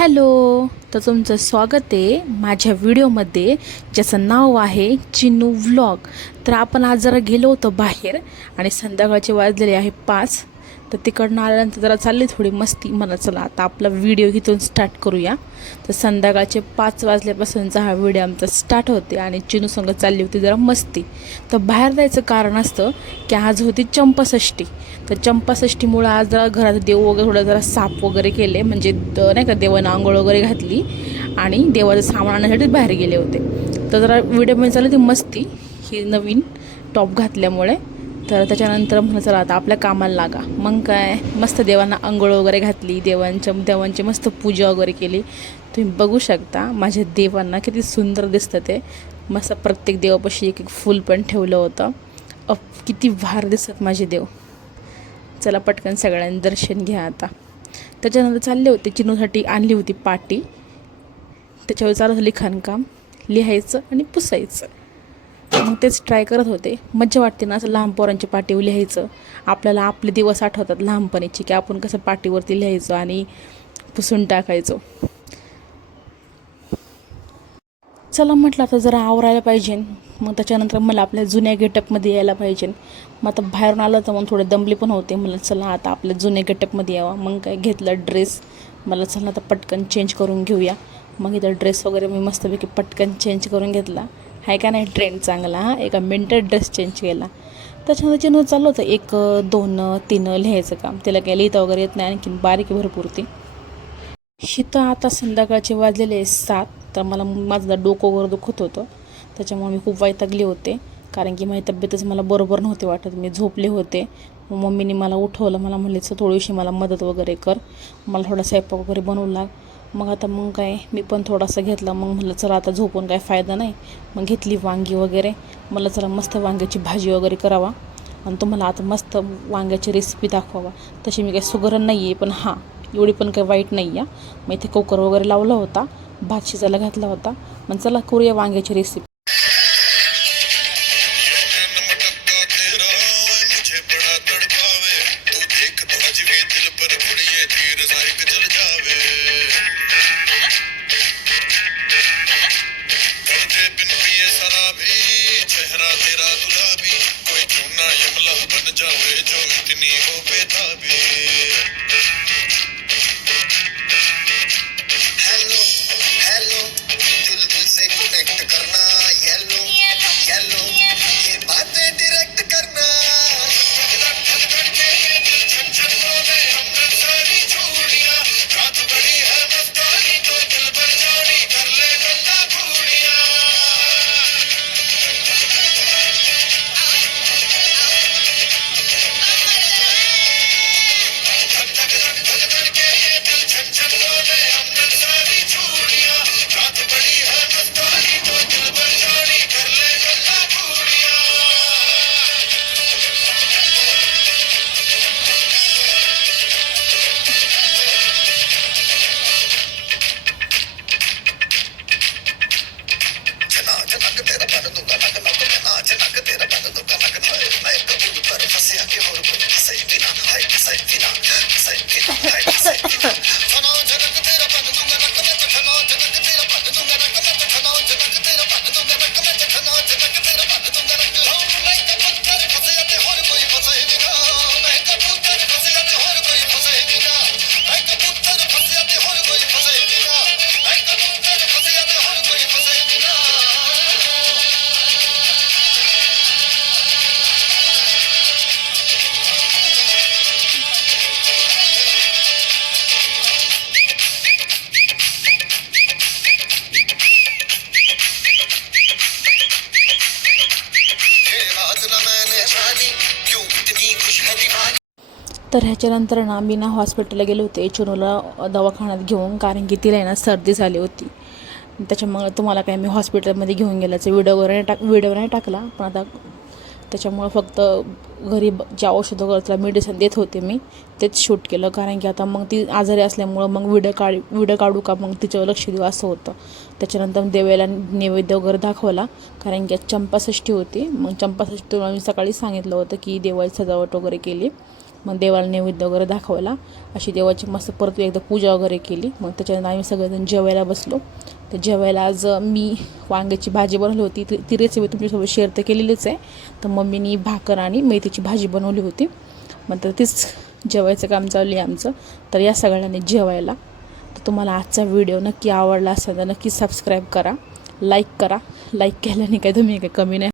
Hello. तर तुमचं स्वागत आहे माझ्या व्हिडिओमध्ये ज्याचं नाव आहे चिनू व्लॉग. तर आपण आज जरा गेलो होतो बाहेर आणि संध्याकाळचे वाजलेले आहे 5. तर तिकडनं आल्यानंतर जरा चालली थोडी मस्ती. मला चला आता आपला व्हिडिओ इथून स्टार्ट करूया. तर संध्याकाळचे 5 वाजल्यापासूनचा हा व्हिडिओ आमचा स्टार्ट होते आणि चिनू संग चालली होती जरा मस्ती. तर बाहेर जायचं कारण असतं की आज होती चंपाषष्ठी. तर चंपाषष्ठीमुळं आज जरा घरात देव वगैरे थोडं जरा साफ वगैरे केले, म्हणजे नाही का देवानं आंघोळ वगैरे घातली आणि देवाचं सामान आणण्यासाठी बाहेर गेले होते. तर जरा व्हिडिओमध्ये चालू ती मस्ती ही नवीन टॉप घातल्यामुळे. तर त्याच्यानंतर म्हणलं चला आता आपल्या कामाला लागा. मग काय मस्त देवांना आंघोळ वगैरे घातली, देवांची मस्त पूजा वगैरे केली. तुम्ही बघू शकता माझ्या देवांना किती सुंदर दिसतं ते. मस्त प्रत्येक देवापाशी एक एक फूल पण ठेवलं होतं. किती भार दिसतात माझे देव. चला पटकन सगळ्यांनी दर्शन घ्या आता. त्याच्यानंतर चालले होते, चिनूसाठी आणली होती पाटी. त्याच्यावर चालू होतं लिखाणकाम, लिहायचं आणि पुसायचं. मग तेच ट्राय करत होते. मज्जा वाटते ना असं लहान पोरांची पाटीवर लिहायचं. आपल्याला आपले दिवस आठवतात लहानपणीचे, की आपण कसं पाटीवरती लिहायचो आणि पुसून टाकायचो. चला म्हटलं आता जरा आवरायला पाहिजे. मग त्याच्यानंतर मला आपल्या जुन्या गेटअपमध्ये यायला पाहिजे. मग आता बाहेरून आलं तर मग थोडे दमली पण होते. मला चला आता आपल्या जुन्या गेटअपमध्ये यावं. मग काय घेतलं ड्रेस. मला चला आता पटकन चेंज करून घेऊया. मग इथं ड्रेस वगैरे मी मस्तपैकी पटकन चेंज करून घेतला. आहे का नाही ट्रेंड चांगला. एका मिनिटात ड्रेस चेंज केला. त्याच्यानंतर चिन्ह चाललं होतं 1 2 3 लिहायचं काम. त्याला काही लिहिता वगैरे येत नाही, आणखीन बारीक भरपूर ती. शितं आता संध्याकाळचे वाजलेले 7. तर मला माझं डोकं वगैरे दुखत होतं, त्याच्यामुळे मी खूप वैतागले होते. कारण की माझी तब्येतच मला बरोबर नव्हती वाटत. मी झोपले होते. मग मम्मीने मला उठवलं. मला म्हणले थोडीशी मला मदत वगैरे कर, मला थोडा स्वयंपाक वगैरे बनवू लाग. मग काय मी पण थोडासा घेतला. मग म्हटलं चला आता झोपून काय फायदा नाही. मग घेतली वांगी वगैरे. मला चला मस्त वांग्याची भाजी वगैरे करावा आणि तुम्हाला आता मस्त वांग्याची रेसिपी दाखवावा. तशी मी काही सुगरण नाही आहे, पण हां एवढी पण काही वाईट नाही आहे. मग इथे कुकर वगैरे लावला होता, भात शिजायला घातला होता. मग चला करूया वांग्याची रेसिपी. तर ह्याच्यानंतर ना मी हॉस्पिटलला गेले होते चिनूला दवाखान्यात घेऊन, कारण की तिला ना सर्दी झाली होती. त्याच्यामुळे तुम्हाला काय मी हॉस्पिटलमध्ये घेऊन गेल्याचा व्हिडिओ नाही टाकला. पण आता त्याच्यामुळं फक्त घरी जे औषधं वगैरे तिला मेडिसिन देत होते मी तेच शूट केलं. कारण की आता मग ती आजारी असल्यामुळं मग व्हिडिओ काढू का मग तिच्यावर लक्ष देऊ असं होतं. त्याच्यानंतर देवाला नैवेद्य वगैरे दाखवला, कारण की चंपाषष्ठी होती. मग चंपाषष्ठीला मी सकाळी सांगितलं होतं की देवाची सजावट वगैरे केली. मग देवाला नैवेद्य वगैरे दाखवला. अशी देवाची मस्त परत एकदा पूजा वगैरे केली. मग त्याच्यानंतर आम्ही सगळेजण जेवायला बसलो. तर जेवायला आज मी वांग्याची भाजी बनवली होती. ती रेसिपी तुमच्यासोबत शेअर तर केलेलीच आहे. तर मम्मीनी भाकर आणि मेथीची भाजी बनवली होती. मग तर तीच जेवायचं काम चालू आहे आमचं. तर या सगळ्यांनी जेवायला. तर तुम्हाला आजचा व्हिडिओ नक्की आवडला असेल तर नक्की सबस्क्राईब करा, लाईक करा. लाईक केल्याने काय तुम्ही काही कमी नाही